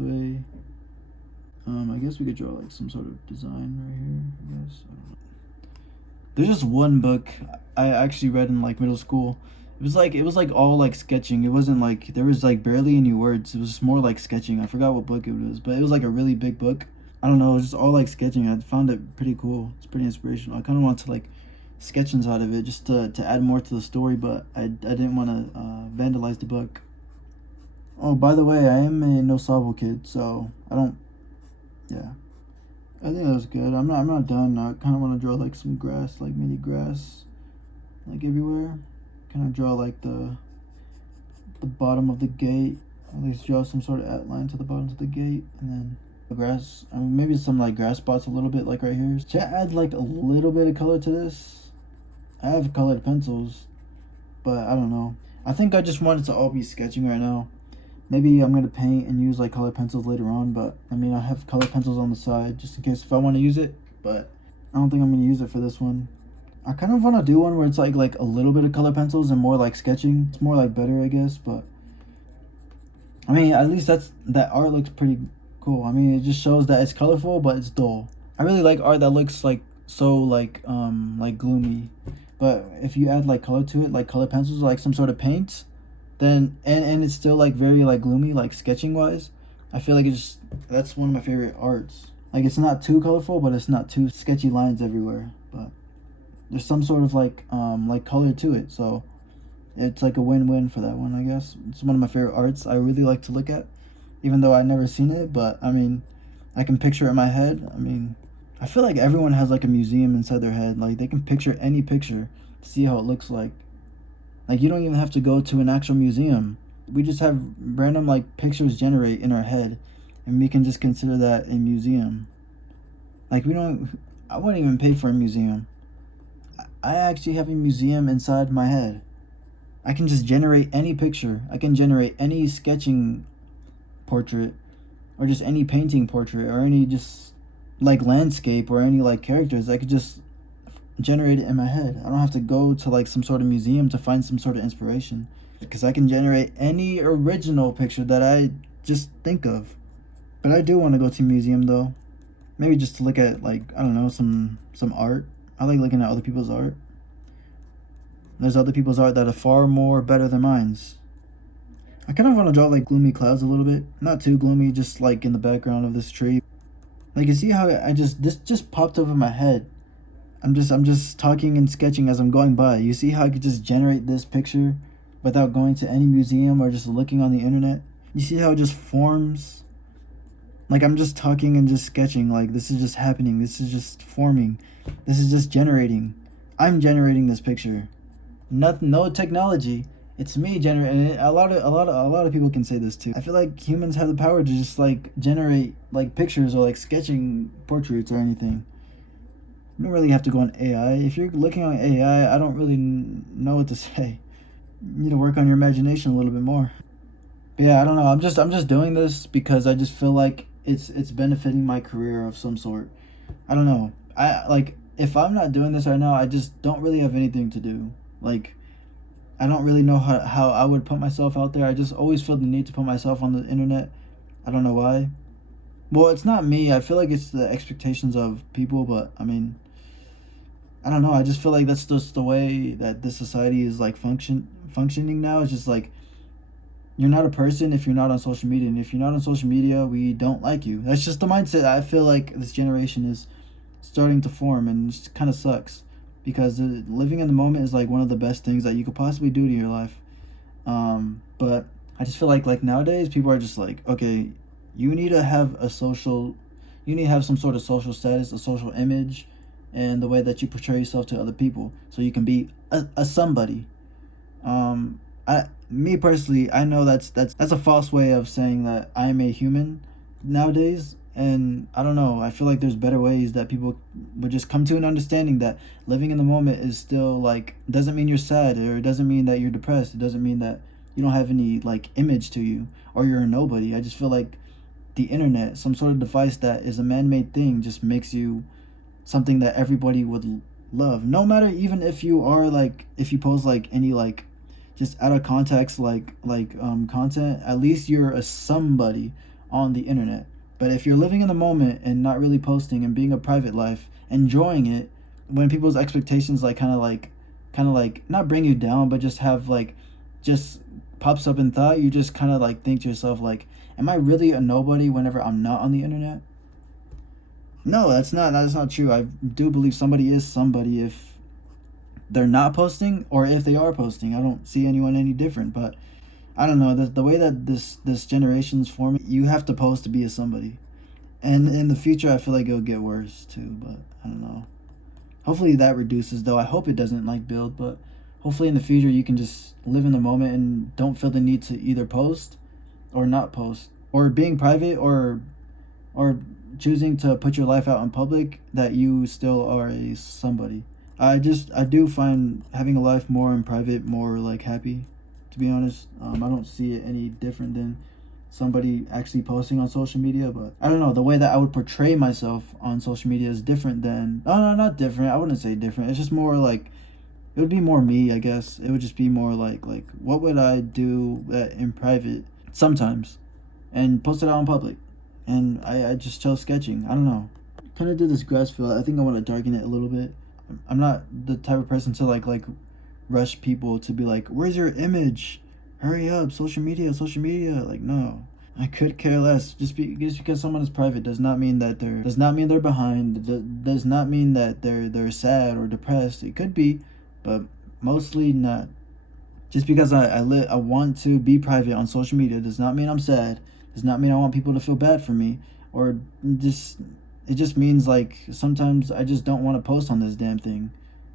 pathway. I guess we could draw like some sort of design right here, I guess. I don't know. There's just one book I actually read in like middle school. It was like all like sketching. It wasn't like there was like barely any words. It was just more like sketching. I forgot what book it was, but it was like a really big book. I don't know, it was just all like sketching. I found it pretty cool. It's pretty inspirational. I kind of want to like sketch inside of it just to add more to the story, but I didn't want to vandalize the book. Oh, by the way, I am a no Sabo kid, so I don't. Yeah, I think that was good. I'm not done. I kind of want to draw like some grass, like mini grass, like everywhere. Kind of draw like the bottom of the gate. At least draw some sort of outline to the bottom of the gate, and then the grass. Maybe some like grass spots a little bit, like right here. Should I add like a little bit of color to this? I have colored pencils, but I don't know. I think I just wanted to all be sketching right now. Maybe I'm gonna paint and use like colored pencils later on, but I mean I have colored pencils on the side just in case if I want to use it, but I don't think I'm gonna use it for this one. I kind of want to do one where it's like a little bit of colored pencils and more like sketching. It's more like better, I guess, but I mean at least that art looks pretty cool. I mean it just shows that it's colorful but it's dull. I really like art that looks like so like gloomy. But if you add like color to it, like color pencils, like some sort of paint, then and it's still like very like gloomy, like sketching wise. I feel like that's one of my favorite arts. Like it's not too colorful, but it's not too sketchy lines everywhere. But there's some sort of like color to it, so it's like a win-win for that one. I guess it's one of my favorite arts. I really like to look at, even though I've never seen it. But I mean, I can picture it in my head. I mean, I feel like everyone has like a museum inside their head. Like they can picture any picture to see how it looks like. Like you don't even have to go to an actual museum. We just have random like pictures generate in our head, and we can just consider that a museum. Like we don't. I wouldn't even pay for a museum. I actually have a museum inside my head. I can just generate any picture. I can generate any sketching portrait, or just any painting portrait, or any just like landscape, or any like characters. I could just generate it in my head. I don't have to go to like some sort of museum to find some sort of inspiration, because I can generate any original picture that I just think of. But I do want to go to a museum though. Maybe just to look at like I don't know some art. I like looking at other people's art. There's other people's art that are far more better than mine's. I kind of want to draw like gloomy clouds a little bit. Not too gloomy, just like in the background of this tree. Like you see how this just popped over my head. I'm just talking and sketching as I'm going by. You see how I could just generate this picture without going to any museum or just looking on the internet? You see how it just forms? Like I'm just talking and just sketching. Like this is just happening. This is just forming. This is just generating. I'm generating this picture. No technology. It's me generating it. A lot of people can say this too. I feel like humans have the power to just like generate like pictures or like sketching portraits or anything. You don't really have to go on AI. If you're looking on AI, I don't really know what to say. You need to work on your imagination a little bit more. But yeah, I don't know. I'm just doing this because I just feel like it's benefiting my career of some sort. I don't know. I like if I'm not doing this right now, I just don't really have anything to do. Like I don't really know how I would put myself out there. I just always feel the need to put myself on the internet. I don't know why. Well, it's not me. I feel like it's the expectations of people, but I mean, I don't know. I just feel like that's just the way that this society is like functioning now. It's just like you're not a person if you're not on social media, and if you're not on social media, we don't like you. That's just the mindset I feel like this generation is starting to form, and it kind of sucks because living in the moment is like one of the best things that you could possibly do to your life. But I just feel like nowadays people are just like, okay, you need to have you need to have some sort of social status, a social image, and the way that you portray yourself to other people, so you can be a somebody. Me personally, I know that's a false way of saying that I'm a human nowadays, and I don't know. I feel like there's better ways that people would just come to an understanding that living in the moment is still like doesn't mean you're sad, or it doesn't mean that you're depressed. It doesn't mean that you don't have any like image to you or you're a nobody. I just feel like the internet, some sort of device that is a man-made thing, just makes you something that everybody would love, no matter even if you are like if you post like any like just out of context like content. At least you're a somebody on the internet. But if you're living in the moment and not really posting and being a private life, enjoying it, when people's expectations like kind of like not bring you down, but just have like just pops up in thought, you just kind of like think to yourself like, am I really a nobody whenever I'm not on the internet? No, that's not true. I do believe somebody is somebody if they're not posting or if they are posting. I don't see anyone any different, but I don't know, the way that this generation's forming, you have to post to be a somebody. And in the future, I feel like it'll get worse too, but I don't know. Hopefully that reduces, though. I hope it doesn't like build, but hopefully in the future you can just live in the moment and don't feel the need to either post or not post, or being private, or choosing to put your life out in public, that you still are a somebody. I do find having a life more in private more like happy, to be honest. I don't see it any different than somebody actually posting on social media, but I don't know, the way that I would portray myself on social media is different than, no, not different, I wouldn't say different, it's just more like, it would be more me, I guess. It would just be more like what would I do in private sometimes and post it out in public. And I just chose sketching. I don't know. Kind of did this grass fill. I think I want to darken it a little bit. I'm not the type of person to like rush people to be like, "Where's your image? Hurry up, social media, social media." Like, no. I could care less. Just because someone is private does not mean they're behind. Does not mean that they're sad or depressed. It could be, but mostly not. Just because I want to be private on social media does not mean I'm sad. Does not mean I want people to feel bad for me, or just it just means like sometimes I just don't want to post on this damn thing.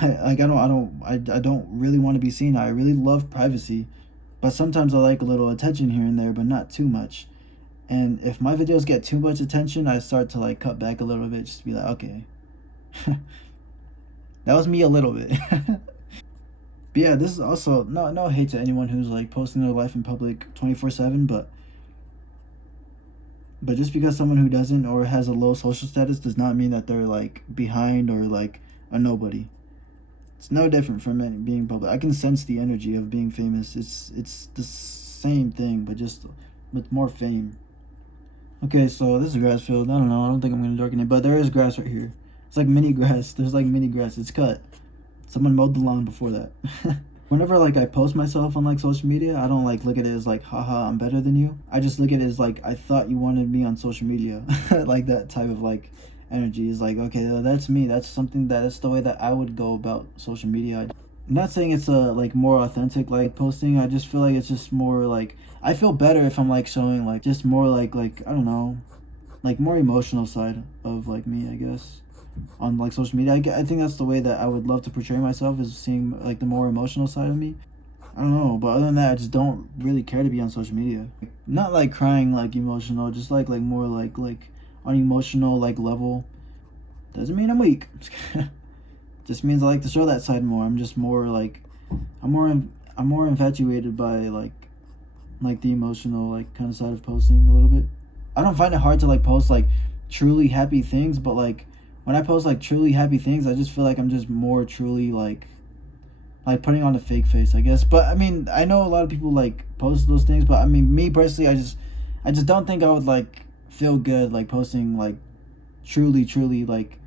I don't really want to be seen. I really love privacy, but sometimes I like a little attention here and there, but not too much. And if my videos get too much attention, I start to like cut back a little bit, just to be like, okay, that was me a little bit. But yeah, this is also no hate to anyone who's like posting their life in public 24/7, but just because someone who doesn't or has a low social status does not mean that they're like behind or like a nobody. It's no different from being public. I can sense the energy of being famous. It's the same thing, but just with more fame. Okay, so this is a grass field. I don't know. I don't think I'm gonna darken it, but there is grass right here. It's like mini grass. There's like mini grass. It's cut. Someone mowed the lawn before that. Whenever like I post myself on like social media, I don't like look at it as like, haha, I'm better than you. I just look at it as like, I thought you wanted me on social media. Like that type of like energy is like, okay, that's me. That's the way that I would go about social media. I'm not saying it's a like more authentic like posting. I just feel like it's just more like, I feel better if I'm like showing like just more like I don't know, like more emotional side of like me, I guess, on like social media. I think that's the way that I would love to portray myself, is seeing like the more emotional side of me. I don't know, but other than that, I just don't really care to be on social media. Not like crying like emotional, just like more like on emotional like level. Doesn't mean I'm weak. Just means I like to show that side more. I'm just more like, I'm more infatuated by like the emotional like kind of side of posting a little bit. I don't find it hard to like post like truly happy things, but like when I post like truly happy things, I just feel like I'm just more truly like putting on a fake face, I guess. But I mean, I know a lot of people like post those things, but I mean, me personally, I just don't think I would like feel good like posting like truly like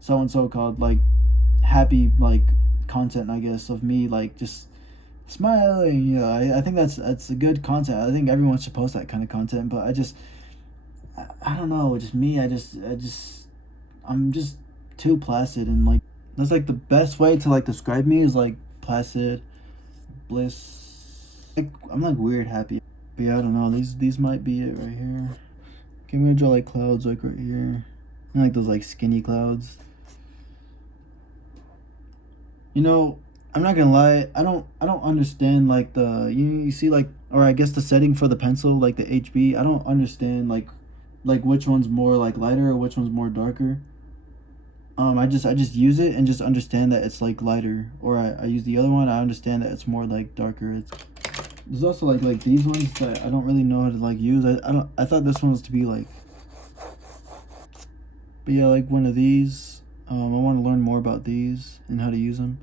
so and so called like happy like content, I guess, of me like just smiling. Yeah, I think that's a good content. I think everyone should post that kind of content, but I don't know, just me, I'm just too placid, and like that's like the best way to like describe me is like placid, bliss. Like I'm like weird happy. But yeah, I don't know. These might be it right here. Okay, I'm gonna draw like clouds like right here. I like those like skinny clouds. You know, I'm not gonna lie. I don't understand like you see like, or I guess the setting for the pencil like the HB. I don't understand like which one's more like lighter or which one's more darker. I just use it and just understand that it's like lighter, or I use the other one. I understand that it's more like darker. There's also like these ones that I don't really know how to like use. I thought this one was to be like, but yeah, like one of these. I want to learn more about these and how to use them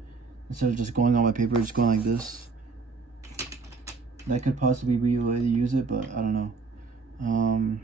instead of just going on my paper, just going like this. That could possibly be a way to use it, but I don't know.